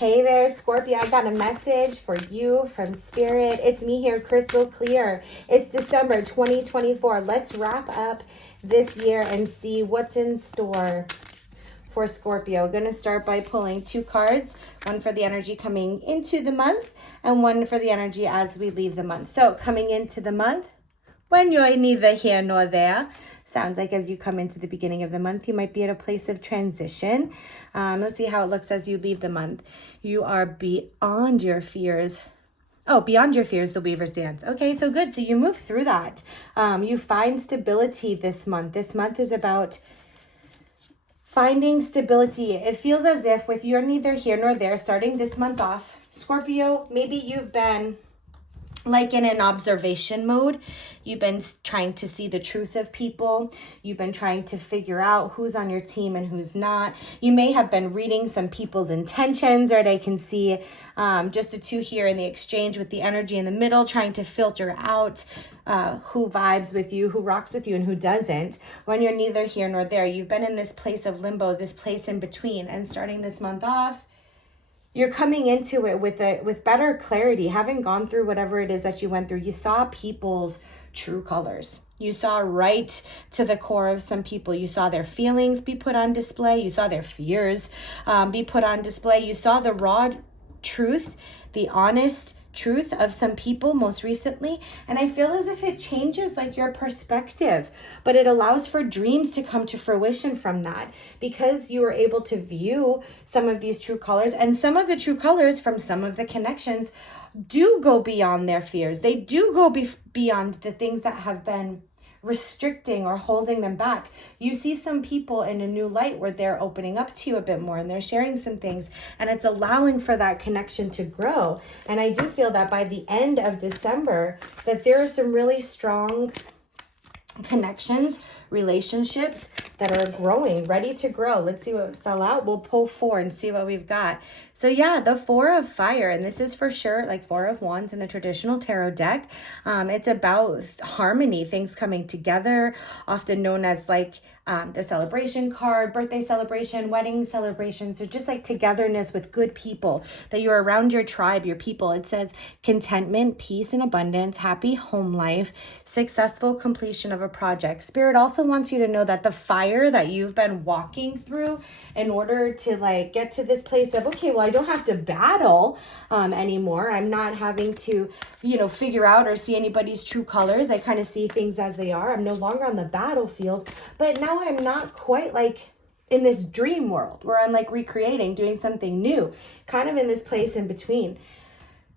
Hey there, Scorpio. I got a message for you from Spirit. It's me here, Krystal Clear. It's December 2024. Let's wrap up this year and see what's in store for Scorpio. Going to start by pulling two cards, one for the energy coming into the month and one for the energy as we leave the month. So coming into the month, when you're neither here nor there, sounds like as you come into the beginning of the month, you might be at a place of transition. Let's see how it looks as you leave the month. You are beyond your fears. Oh, beyond your fears, the Weaver's Dance. Okay, so good. So you move through that. You find stability this month. This month is about finding stability. It feels as if with you're neither here nor there, starting this month off, Scorpio, maybe you've been like in an observation mode. You've been trying to see the truth of people. You've been trying to figure out who's on your team and who's not. You may have been reading some people's intentions, right? I can see just the two here in the exchange with the energy in the middle, trying to filter out who vibes with you, who rocks with you, and who doesn't. When you're neither here nor there, you've been in this place of limbo, this place in between. And starting this month off, you're coming into it with better clarity, having gone through whatever it is that you went through. You saw people's true colors. You saw right to the core of some people. You saw their feelings be put on display. You saw their fears be put on display. You saw the raw truth, the honest truth of some people most recently. And I feel as if it changes like your perspective, but it allows for dreams to come to fruition from that because you were able to view some of these true colors, and some of the true colors from some of the connections do go beyond their fears. They do go beyond the things that have been restricting or holding them back. You see some people in a new light where they're opening up to you a bit more and they're sharing some things, and it's allowing for that connection to grow. And I do feel that by the end of December that there are some really strong connections, relationships that are growing, ready to grow. Let's see what fell out. We'll pull four and see what we've got. So yeah, the Four of Fire, and this is for sure like Four of Wands in the traditional tarot deck. It's about harmony, things coming together, often known as like the celebration card, birthday celebration, wedding celebration. So just like togetherness with good people, that you're around your tribe, your people. It says contentment, peace, and abundance, happy home life, successful completion of a project. Spirit also wants you to know that the fire that you've been walking through in order to like get to this place of, okay, well, I don't have to battle anymore. I'm not having to, figure out or see anybody's true colors. I kind of see things as they are. I'm no longer on the battlefield, but now I'm not quite like in this dream world where I'm like recreating, doing something new, kind of in this place in between.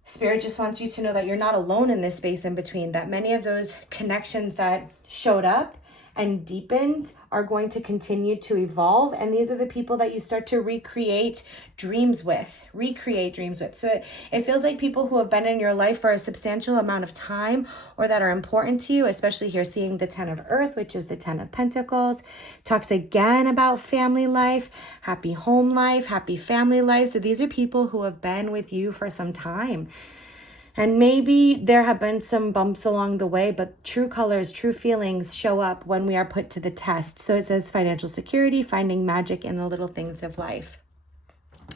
Spirit just wants you to know that you're not alone in this space in between, that many of those connections that showed up and deepened are going to continue to evolve. And these are the people that you start to recreate dreams with. So it feels like people who have been in your life for a substantial amount of time or that are important to you, especially here seeing the 10 of Earth, which is the 10 of Pentacles, talks again about family life, happy home life, happy family life. So these are people who have been with you for some time. And maybe there have been some bumps along the way, but true colors, true feelings show up when we are put to the test. So it says financial security, finding magic in the little things of life.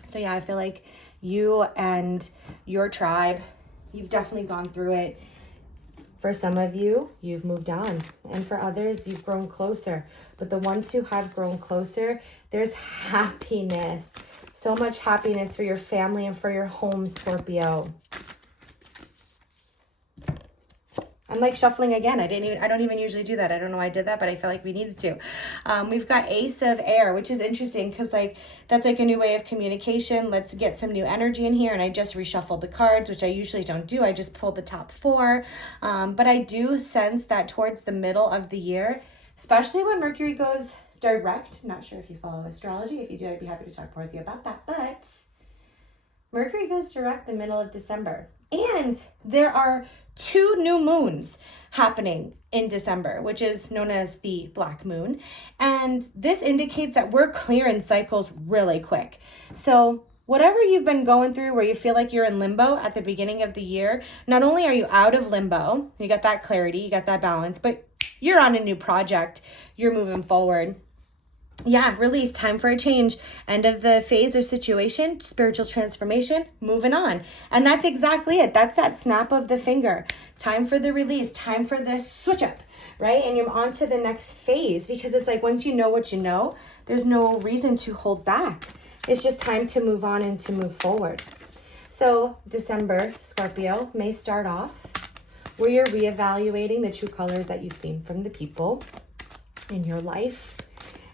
So yeah, I feel like you and your tribe, you've definitely gone through it. For some of you, you've moved on. And for others, you've grown closer. But the ones who have grown closer, there's happiness. So much happiness for your family and for your home, Scorpio. I'm like shuffling again. I don't even usually do that. I don't know why I did that, but I felt like we needed to. We've got Ace of Air, which is interesting because like that's like a new way of communication. Let's get some new energy in here. And I just reshuffled the cards, which I usually don't do. I just pulled the top four. But I do sense that towards the middle of the year, especially when Mercury goes direct. Not sure if you follow astrology. If you do, I'd be happy to talk more with you about that. But Mercury goes direct the middle of December. And there are 2 new moons happening in December, which is known as the Black Moon. And this indicates that we're clearing cycles really quick. So whatever you've been going through where you feel like you're in limbo at the beginning of the year, not only are you out of limbo, you got that clarity, you got that balance, but you're on a new project, you're moving forward. Yeah, release, time for a change, end of the phase or situation, spiritual transformation, moving on. And that's exactly it. That's that snap of the finger. Time for the release, time for the switch up, right? And you're on to the next phase, because it's like once you know what you know, there's no reason to hold back. It's just time to move on and to move forward. So December, Scorpio, may start off where you're reevaluating the true colors that you've seen from the people in your life.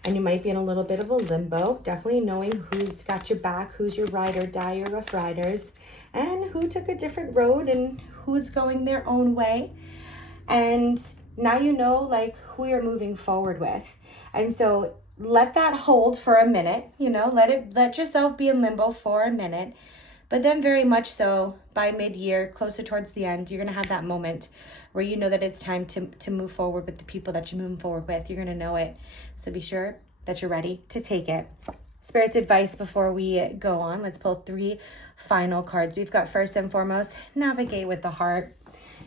And you might be in a little bit of a limbo, definitely knowing who's got your back, who's your ride or die, your rough riders, and who took a different road and who's going their own way. And now you know like who you're moving forward with. And so let that hold for a minute, you know, let yourself be in limbo for a minute. But then very much so by mid-year, closer towards the end, you're going to have that moment where you know that it's time to move forward with the people that you're moving forward with. You're going to know it. So be sure that you're ready to take it. Spirit's advice before we go on. Let's pull 3 final cards. We've got first and foremost, navigate with the heart.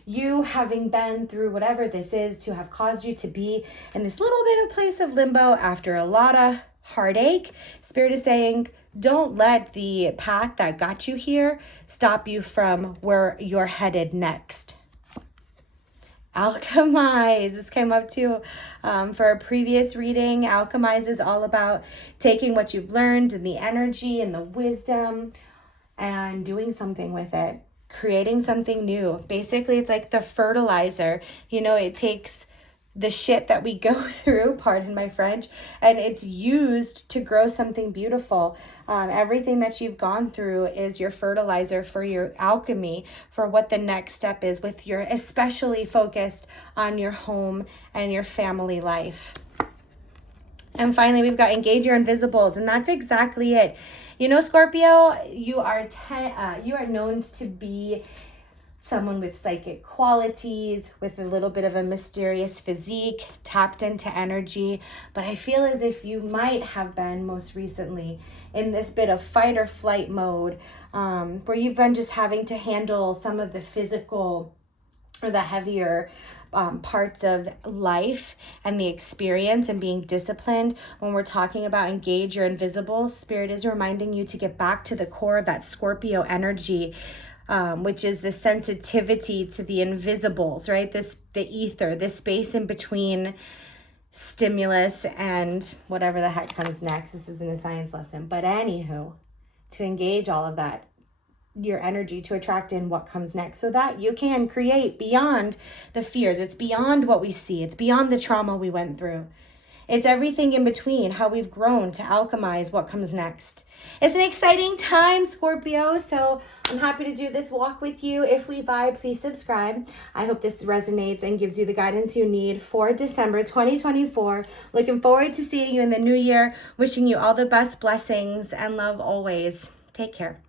You having been through whatever this is to have caused you to be in this little bit of place of limbo after a lot of heartache. Spirit is saying, don't let the path that got you here stop you from where you're headed next. Alchemize. This came up too for a previous reading. Alchemize is all about taking what you've learned and the energy and the wisdom and doing something with it, creating something new. Basically, it's like the fertilizer. You know, it takes the shit that we go through, pardon my French, and it's used to grow something beautiful. Everything that you've gone through is your fertilizer for your alchemy, for what the next step is with your, especially focused on your home and your family life. And finally, we've got engage your invisibles, and that's exactly it. You know, Scorpio, you are known to be someone with psychic qualities, with a little bit of a mysterious physique, tapped into energy. But I feel as if you might have been most recently in this bit of fight or flight mode, where you've been just having to handle some of the physical or the heavier parts of life and the experience and being disciplined. When we're talking about engage your invisible, Spirit is reminding you to get back to the core of that Scorpio energy, which is the sensitivity to the invisibles, right? The ether, this space in between stimulus and whatever the heck comes next. This isn't a science lesson, but anywho, to engage all of that, your energy, to attract in what comes next so that you can create beyond the fears. It's beyond what we see. It's beyond the trauma we went through. It's everything in between, how we've grown to alchemize what comes next. It's an exciting time, Scorpio, so I'm happy to do this walk with you. If we vibe, please subscribe. I hope this resonates and gives you the guidance you need for December 2024. Looking forward to seeing you in the new year. Wishing you all the best blessings and love always. Take care.